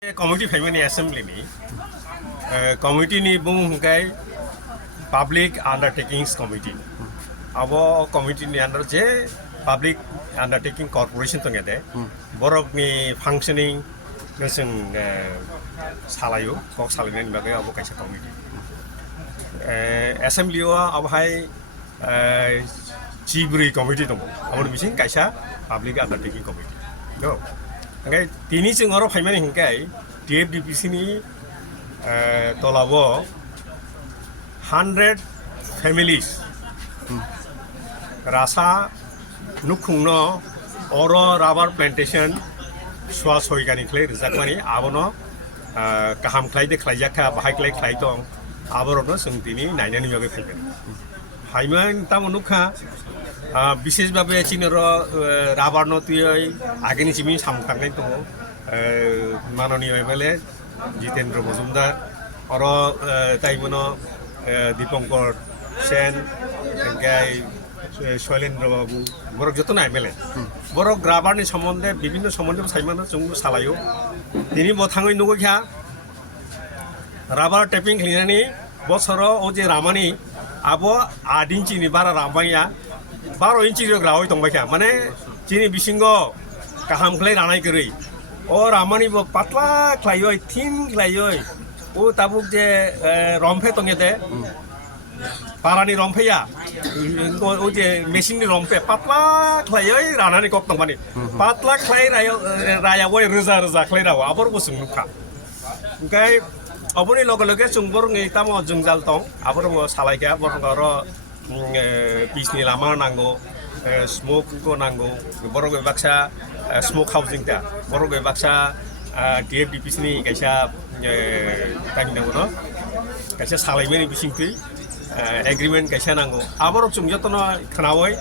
Committee Family Assembly ni committee ni bung hingkai Public Undertakings Committee. Abo committee ni under je Public Undertaking Corporation tong ede. Borok ni functioning ngeseng salayu kok salinen bagai abo kaisa committee. Assembly wa abo hai Cibri committee tong. Abo bising kaisa Public Undertaking Committee. No. Angkai tini sing oro family hingkai TFDPC ni tolabo 100 families rasa nukungno oro rubber plantation swa soigani khlai rijakmani abono kaham khlaide khlaijaka bahai khlai khlaitong aborono sungtini nainani yoge phaiben haiman tamonukha বিশেষভাবে চীনের rubber নতুই আগেনি চিমি সামখাंनाय दङ মাননীয় MLA Jitendra Majumdar আর তাইমনো দীপঙ্কর সেন গাই শৈলেন্দ্র বাবু বরক যত না MLA বরক রাবারনি সম্বন্ধে বিভিন্ন সম্বন্ধে সাইমানো जों সালাयो তিনি বথাङै নগৈখা রাবার টেপিং খাইनानै বছরাव ও যে রামানি আবো 8 ইঞ্চিनि बारा राबाया 12 inci graoi tongbaikha mane chini bisingo kaham khlai ranai gori o ramani bo patla khlaioi thin khlaioi o tabuk je romphe tongede parani rompheya o je machine ni romphe patla khlaioi ranani kok tongmani patla khlai raya woi reza reza khlai rawa abor bo sungkha gai oboni loge loge sungbor ngi tamo jungjal tong abor bo salaikha borngaro pisni lama nanggo smoke ko nanggo borok baksa smoke housing ta borok baksa TFDPC ni kaisa tani nanggo no kaisa salaimeni bisingti agreement kaisa nanggo aborok chung jotono khnawoi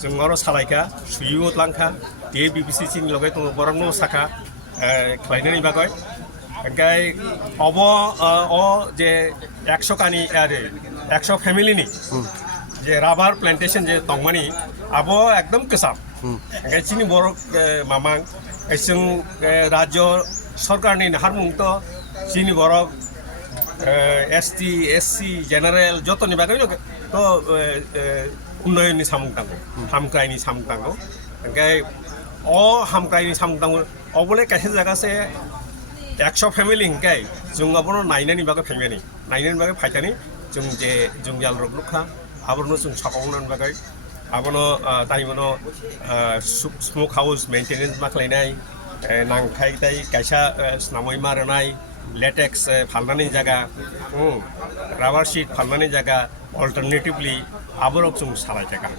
chung oro salaika suyu tlangkha TFDPC ching logai tong borok no saka khlainani bagoi engkai obo o je 100 kani 100 family ni যে rubber plantation যে তংমানি আবো একদম কেসাম চিনি বড় মামাং जों রাজ্য সরকারনি হারমুংত চিনি বড় এসটি এসসি জেনারেল যতনি বাগৈ তো উন্নয়ননি সামুংতাঙ্গো হামক্রাইনি সামুংতাঙ্গো ओमफ्राय অ হামক্রাইনি সামুংতাঙ্গো অবলে কাছে জায়গাছে 100 ফ্যামিলি হিংকাই जों আবনো নাইনানি বাগৈ ফ্যামিলি নাইনানি বাগৈ ফাইতানি जों যে जों জাল রগলুখা aborno sung sakongnan bagai abono taimono smoke house maintenance maklainai nangkhai tai kaisa snamoi maranai latex phalnani jaga rubber sheet phalnani jaga alternatively aborok sung salai jaga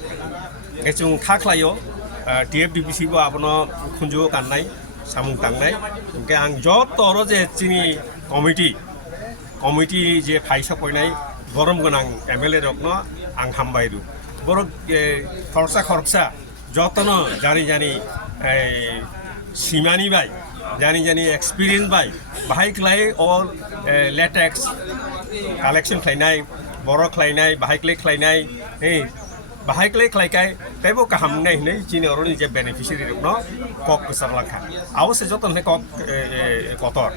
gesung khaklayo TFDPC bo abono khunju kannai samung tangnai ke ang jotoro je chini committee je phaisa poinai গরম গোনাং MLA রকনো আং হামবাইরু বড় খরচা যতন জানি জানি সীমানি বাই জানি জানি এক্সপিরিয়েন্স বাই বাহাই ক্লাই অল লেটেক্স কালেকশন খাইনাই বড় খাইনাই বাহাই ক্লাই খাইনাই এই বাহাই ক্লাই খাইকাই তাইবো কাহাম নাই নাই চিনি অরনি যে বেনিফিশিয়ারি রকনো কক সারলাখা আওসে যতন হে কক কতর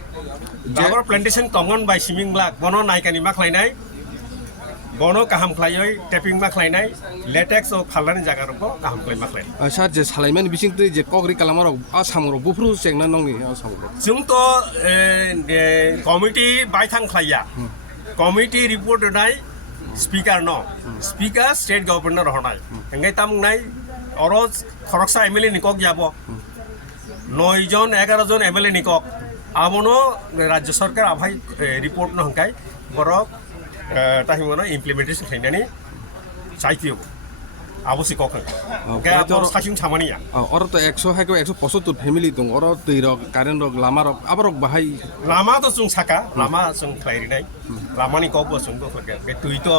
জাগর প্ল্যান্টেশন তংগন বাই সিমিংলা বন নাইকানি মা খাইনাই bono kaham khlaioi tapping ma khlainai latex o phalani jaga rok kaham khlai ma khlai sar je salaiman bising tu je kogri kalamar a samro bufru chengna nongni a samro जों to committee bai thang khlaiya committee report nai speaker no speaker state governor honai engai tam nai oro khoroksa MLA nikok jabo 9 জন 11 জন MLA nikok abono rajya sarkar abhai report no hangkai borok তাহিমনো implementation খাইনানি চাইতিও আবশ্যক কখন গায়তর সাকিং ছামানিয়া অর তো 100 হাইকো 175 ফ্যামিলি দং অর তৈরক কারেন্ট রক লামা রক আবরক বাহাই লামা তো जों সাকা লামা जों খাইরিনাই লামানি কব जों তো কে তুই তো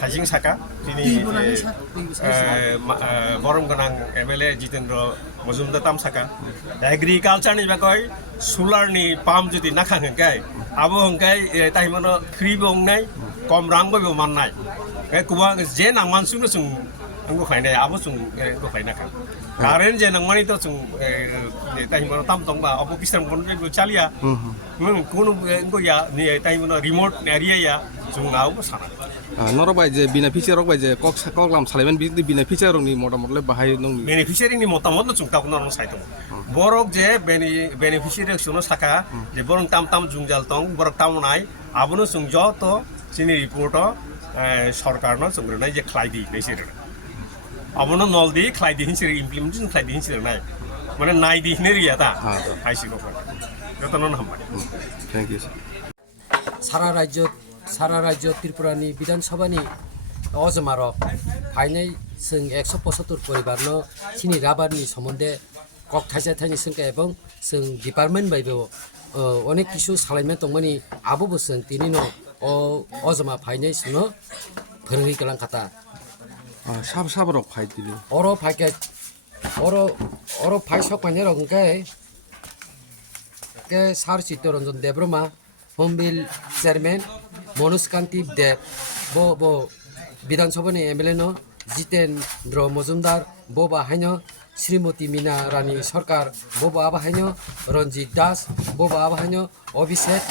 থাইজিং সাকা তিনি বরম গনাং এমএলএ জিতেন্দ্র মজুমদার তাম সাকা এগ্রিকালচারনি বাকই সোলারনি পাম্প যদি নাখা হংকাই আবো হংকাই তাহিমনো ফ্রি বংনাই কম রাং বই মাননাই কুবা যে নাং মানসুনো जों Ngo phải này abo chung ngo phải na kan. Karen je nang mani to chung tai mo tam tong ba abo kisam kon je chalia. Kono ngo ya ni tai mo remote area ya chung abo sana. Noro bai je beneficiary rok bai je kok lam salaiman bi beneficiary rok ni motamotle bahai nong Beneficiary ni motamot no chung ta kono rong sai to. Borok je beneficiary suno saka je borong tam jungjal tong borok tam nai abo no chung jo to chini report সরকার না chung নাই je khlai di nei sir. Abono nol di khlai di hin sir implementation khlai di hin sir nai. Mane nai di ne ria ta. Hai si ko. Joto non hammani. Thank you সারা রাজ্য ত্রিপুরানি বিধানসভানি অজমারক ফাইনাই जों 175 परिबारनो सिनि राबारनि सोमोन्दै कक थाइसे थाइनि संख्या এবং जों डिपार्टमेन्ट बायबो अनेक किसु सालायमेन दंमानि आबोबो जों तिनिनो अजमा फाइनाय सुनो फोरोंहै गोलां खाता সাব রক ফাই দিলি अरो फाइके अरो फाइ सक फाइनाय रंगे के सार चित्तरंजन देब्रमा होमबिल चेयरमैन मनोज कांति देव बो विधानसभानि एमएलए नो जितेन्द्र मजुमदार बो बाहायनो श्रीमती मीना रानी सरकार बो बाहायनो रंजित दास बो बाहायनो अभिषेक